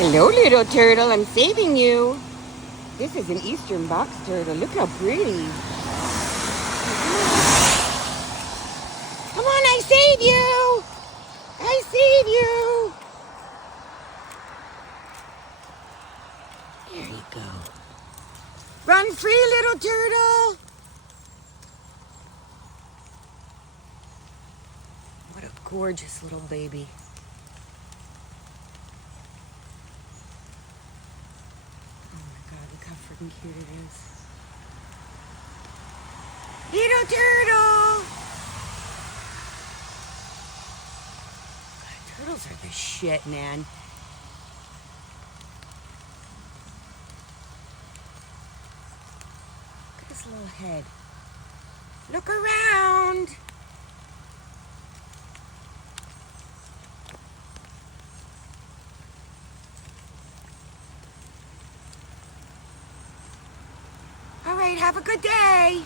Hello, little turtle. I'm saving you. This is an eastern box turtle. Look how pretty. Come on, I save you. I save you. There you go. Run free, little turtle. What a gorgeous little baby. Oh my God, look how freaking cute it is. Little turtle. God, turtles are the shit, man. Look at his little head. Look around. All right, have a good day.